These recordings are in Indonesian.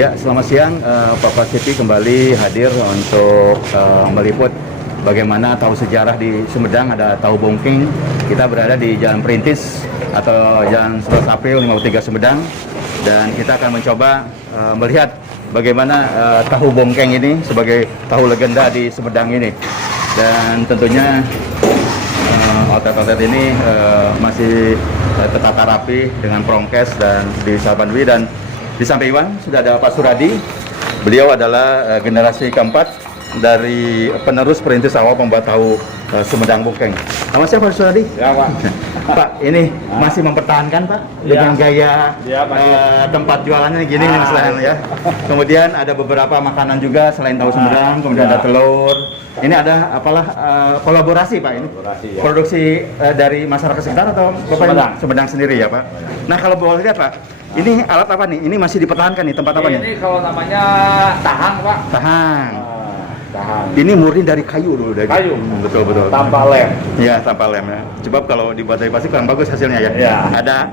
Ya, selamat siang. Bapak Siti kembali hadir untuk meliput bagaimana tahu sejarah di Sumedang. Ada tahu bongking. Kita berada di Jalan Perintis atau Jalan 11 April 53 Sumedang, dan kita akan mencoba melihat bagaimana tahu bongkeng ini sebagai tahu legenda di Sumedang ini. Dan tentunya outlet-outlet ini masih tertata rapi dengan prongkes dan di Salpandwi. Dan di samping Iwan sudah ada Pak Suradi. Beliau adalah generasi keempat dari penerus perintis awal pembuat tahu Sumedang Bongkeng. Nama saya Pak Suradi. Ya, Pak. Pak, ini masih mempertahankan Pak dengan gaya tempat jualannya gini nih Mas Lahan ya. Kemudian ada beberapa makanan juga selain tahu Sumedang, kemudian ada telur. Ini ada apalah kolaborasi Pak ini? Kolaborasi, ya. Produksi dari masyarakat sekitar atau Bapak Sumedang sendiri ya Pak? Nah, kalau boleh lihat Pak, ini alat apa nih? Ini masih dipertahankan nih, tempat apa nih? Ini kalau namanya tahang, Pak. Tahang. Tahang. Ini murni dari kayu dulu, dari Kayu. Betul. Tanpa lem. Iya, tanpa lem ya. Coba kalau dibuat dari plastik kurang bagus hasilnya ya. Iya.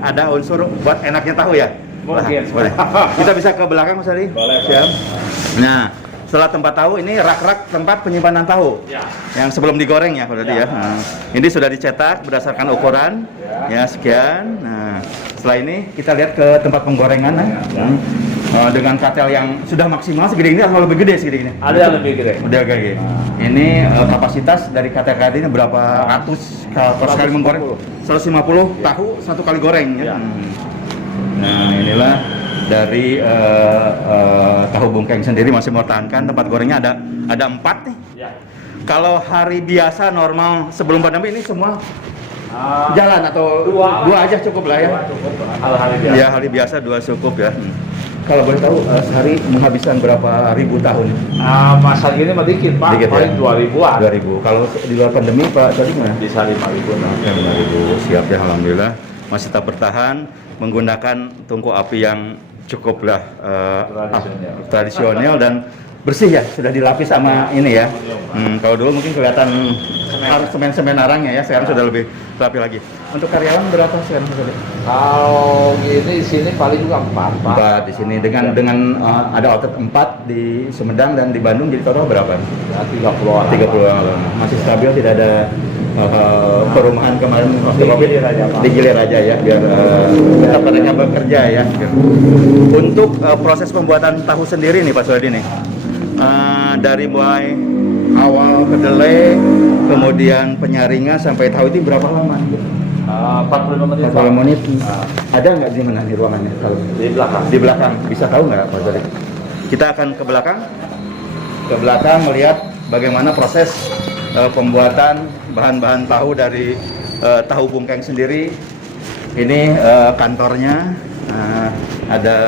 Ada unsur buat enaknya tahu ya. Mungkin. Boleh. Kita bisa ke belakang Mas Ari? Boleh, Pak. Siap. Nah, setelah tempat tahu ini rak-rak tempat penyimpanan tahu. Ya. Yang sebelum digoreng ya, Pak Dodi ya. Nah, ini sudah dicetak berdasarkan ukuran. Ya, sekian. Nah, setelah ini kita lihat ke tempat penggorengan dengan katel yang sudah maksimal segede ini atau lebih gede segede ini? Ada yang lebih gede. Udah gede. Ini kapasitas dari katel-katel ini berapa ratus kalau sekali menggoreng? 150 tahu satu kali goreng ya. Ya. Nah, inilah dari tahu bongkeng sendiri masih mempertahankan tempat gorengnya ada 4 nih. Ya. Kalau hari biasa normal sebelum pandemi ini semua jalan atau dua aja cukup lah ya. Dua cukup. Hari biasa. Ya, hari biasa 2 cukup ya. Kalau boleh tahu sehari menghabiskan berapa ribu tahun? Masa gini mah dikit, Pak. Dikit, Paling ya? 2000-an. 2000. Kalau di luar pandemi Pak tadi gimana? Bisa 5.000. Ya, 5.000. Siap ya, alhamdulillah masih tetap bertahan menggunakan tungku api yang cukuplah tradisional dan bersih ya, sudah dilapis sama ini ya. Kalau dulu mungkin kelihatan semen arangnya ya, sekarang sudah lebih rapi lagi. Untuk karyawan berapa sekarang? Kalau gini di sini paling juga 4, Pak. 4 di sini dengan ada outlet 4 di Sumedang dan di Bandung, jadi total berapa? Ya, 30-an. 30-an. Masih stabil, tidak ada perumahan kemarin waktu Digilir aja, Pak. Digilir aja ya, biar tetap mereka bekerja ya. Untuk proses pembuatan tahu sendiri nih Pak Suradi nih, dari mulai awal kedelai, kemudian penyaringan sampai tahu itu berapa lama? 45 menit. 45 menit. Ada nggak di mana di ruangannya? Kalau Di belakang. di belakang, bisa tahu nggak Pak Suradi? Kita akan ke belakang melihat bagaimana proses pembuatan bahan-bahan tahu dari tahu bongkeng sendiri. Ini kantornya, ada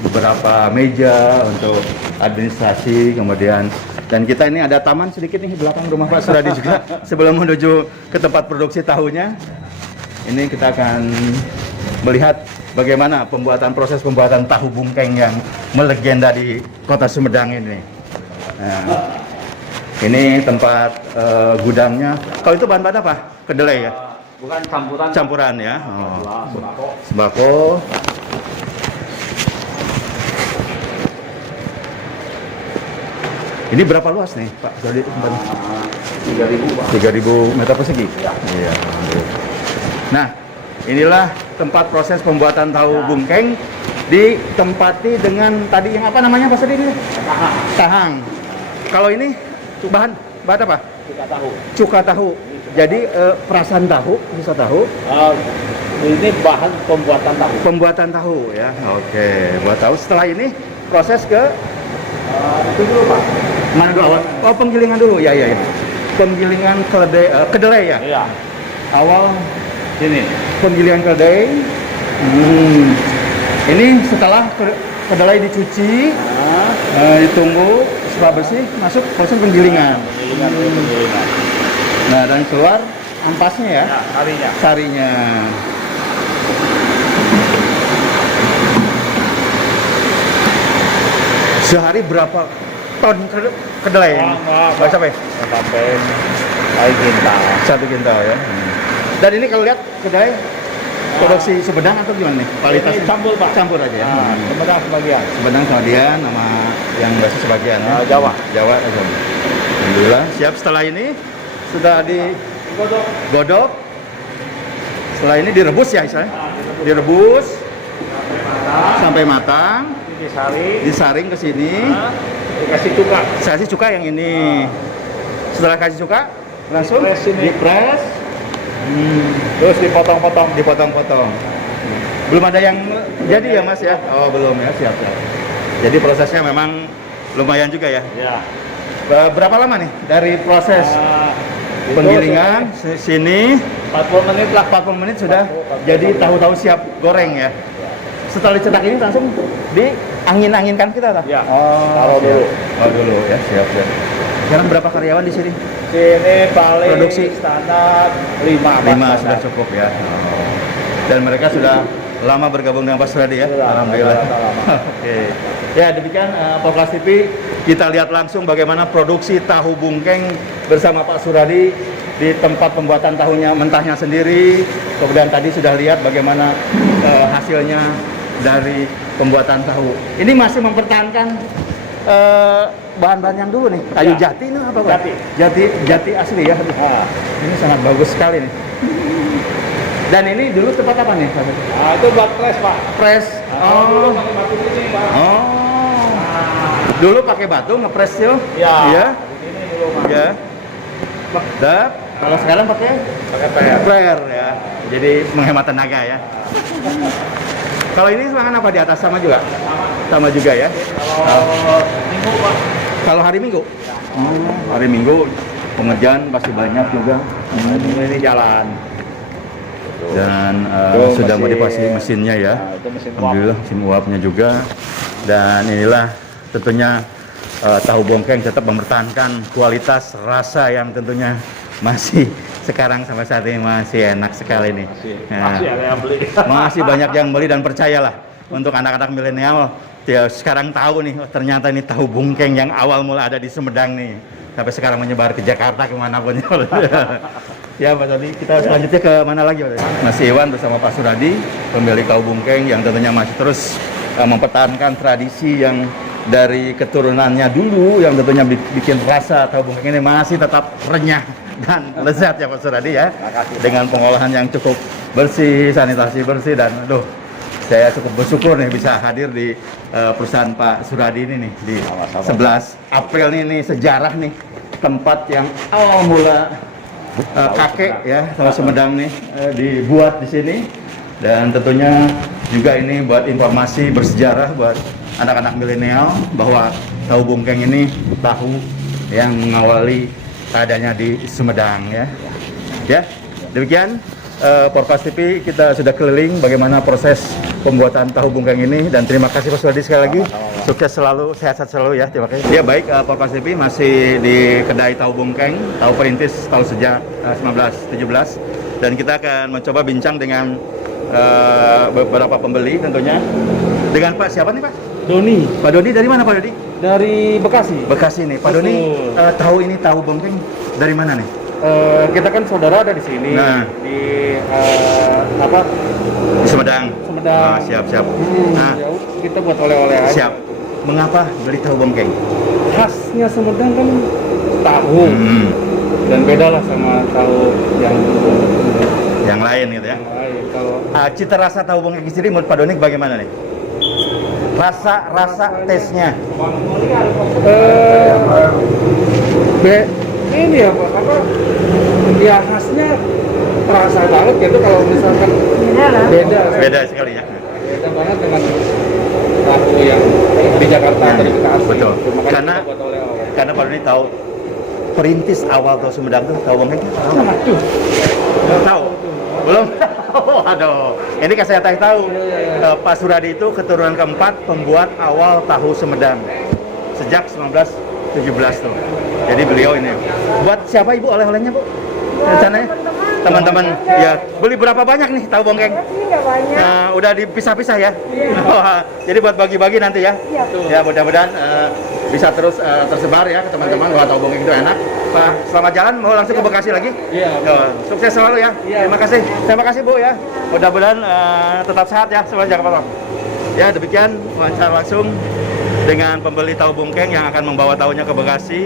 beberapa meja untuk administrasi, kemudian dan kita ini ada taman sedikit nih di belakang rumah Pak Suradi juga sebelum menuju ke tempat produksi tahunya. Ini kita akan melihat bagaimana proses pembuatan tahu bongkeng yang melegenda di Kota Sumedang ini. Nah, ini tempat gudangnya. Kalau itu bahan-bahan apa? Kedelai ya? Bukan campuran. Campuran ya. Sembako. Sembako. Ini berapa luas nih, Pak? Jadi 3.000, Pak. 3.000 meter persegi. Ya. Iya. Nah, inilah tempat proses pembuatan tahu bongkeng, ditempati dengan tadi yang apa namanya Pak Sedi ini? Tahang. Kalau ini bahan apa? Kita tahu. Cuka tahu. Jadi perasan tahu, sisa tahu. Ini bahan pembuatan tahu. Pembuatan tahu ya. Oke, buat tahu. Setelah ini proses ke Itu dulu, Pak. mana dulu awal? Oh, penggilingan dulu. Ya. Penggilingan kedelai ya. Iya. Awal Sini. penggilingan kedelai. Ini setelah kedelai dicuci, ditunggu supaya bersih, masuk proses penggilingan. Penggilingan. Nah, dan keluar ampasnya ya, Ya, harinya. sarinya. Sehari berapa ton kedelai? Nggak sampai? Sampai 1 kintal. 1 kintal ya. Dan ini kalau lihat kedelai produksi Sumedang atau gimana nih? Kualitas Ini campur, Pak. Campur aja ya. Nah, Sumedang sebagian. Sumedang sebagian sama yang biasa sebagian ya. Jawa. Jawa aja. Alhamdulillah siap. Setelah ini sudah digodok. Setelah ini direbus ya istilahnya. Direbus sampai matang. Disaring ke sini. Dikasih cuka. Kasih cuka yang ini. Setelah kasih cuka langsung dipres. Terus dipotong-potong. Dipotong-potong. Belum ada yang jadi ya Mas ya? Oh belum ya, siap. Jadi prosesnya memang lumayan juga ya. Ya. Berapa lama nih dari proses penggilingan sini? 40 menit lah. 40 menit sudah jadi tahu-tahu siap goreng ya. Setelah dicetak ini langsung diangin-anginkan kita tak? Ya. Oh, Taruh dulu. Oh dulu ya, siap. Sekarang berapa karyawan di sini? Sini paling Produksi standar 5 sudah cukup ya. Dan mereka sudah lama bergabung dengan Pak Suradi ya. Sudah, Alhamdulillah. lama. Oke. Ya demikian Podcast TV, kita lihat langsung bagaimana produksi tahu bungkeng bersama Pak Suradi di tempat pembuatan tahunya mentahnya sendiri. Kemudian tadi sudah lihat bagaimana hasilnya dari pembuatan tahu. Ini masih mempertahankan bahan-bahan yang dulu nih, kayu Ya. jati ini apa Pak? Jati asli ya. Nah, Ini sangat bagus sekali nih. Dan ini dulu tempat apa nih? itu buat press, Pak. Press. Kalau dulu pakai batu ini, Pak. Oh. Dulu pakai batu ngepres yuk. Ya. Iya. Ini dulu, Pak. Iya. Dap. Kalau sekarang pakai Pakai sprayer ya. Jadi menghemat tenaga ya. Kalau ini semangat apa di atas sama juga? Sama juga ya. Kalau minggu, Pak. Kalau hari Minggu? Hari Minggu pengerjaan pasti banyak juga. Ini jalan. Dan Tuh, sudah mesin. modifikasi mesinnya ya. Nah, itu mesin uap. Alhamdulillah mesin uapnya juga. Dan inilah tentunya tahu bongkeng tetap mempertahankan kualitas rasa yang tentunya masih sekarang sampai saat ini masih enak sekali nih. Masih ada yang beli. Masih banyak yang beli dan percayalah untuk anak-anak milenial ya sekarang tahu nih oh, ternyata ini tahu bungkeng yang awal mula ada di Sumedang nih sampai sekarang menyebar ke Jakarta kemanapun. Ya Pak Suradi, kita selanjutnya ke mana lagi Pak? Mas Iwan bersama Pak Suradi, pemilik tahu bungkeng yang tentunya masih terus mempertahankan tradisi yang dari keturunannya dulu yang tentunya bikin rasa tahu bungkeng ini masih tetap renyah dan lezat ya Pak Suradi ya. Dengan pengolahan yang cukup bersih, sanitasi bersih dan aduh saya cukup bersyukur nih bisa hadir di perusahaan Pak Suradi ini nih di 11 April ini sejarah nih tempat yang awal mula kakek ya sama Sumedang nih dibuat di sini dan tentunya juga ini buat informasi bersejarah buat anak-anak milenial bahwa tahu bungkeng ini tahu yang mengawali adanya di Sumedang ya. Ya, demikian Podcast TV kita sudah keliling bagaimana proses pembuatan tahu bungkeng ini dan terima kasih Pak Suradi sekali lagi. Sukses selalu, sehat selalu ya. Terima kasih. Ya baik, Podcast TV masih di kedai tahu bungkeng, tahu perintis tahu sejak 1917 dan kita akan mencoba bincang dengan beberapa pembeli tentunya. Dengan Pak siapa nih Pak? Doni. Pak Doni dari mana Pak Doni? Dari Bekasi. Bekasi nih. Pak Doni tahu ini tahu bungkeng dari mana nih? Kita kan saudara ada di sini. Nah. Di Di Sumedang. Sumedang. Siap. Nah, Ya, kita buat oleh-oleh aja. siap. Mengapa beli tahu bungkeng? Khasnya Sumedang kan tahu dan beda lah sama tahu Yang lain gitu ya. yang lain. Kalau Cita rasa tahu bungkeng sendiri menurut Pak Doni bagaimana nih? Rasa tesnya. Ini apa ya khasnya terasa banget gitu kalau misalkan beda Sekali ya. beda banget dengan tahu yang di Jakarta atau di Bekasi. Betul. Makanya Karena kita buat oleh-oleh. Pak Doni tahu perintis awal tahu Sumedang tuh tahu bungkeng tahu nggak? Tahu? Belum? Aduh, ini kan saya tahu. Pak Suradi itu keturunan keempat pembuat awal tahu Sumedang sejak 1917 tuh. Jadi beliau ini. Buat siapa Ibu oleh-olehnya Bu? Rencananya? Teman-teman, ya. Beli berapa banyak nih tahu bungkeng? Nggak banyak. Nah, udah dipisah-pisah ya? Jadi buat bagi-bagi nanti ya? Iya. Ya mudah-mudahan bisa terus tersebar ya ke teman-teman bahwa tahu bungkeng itu enak. Pak, selamat jalan, mau langsung ke Bekasi lagi? Iya. Sukses selalu ya. Iya. Terima kasih Bu ya. Mudah-mudahan tetap sehat ya, semuanya jangan potong. Ya, demikian wawancara langsung dengan pembeli tahu bungkeng yang akan membawa tahunya ke Bekasi.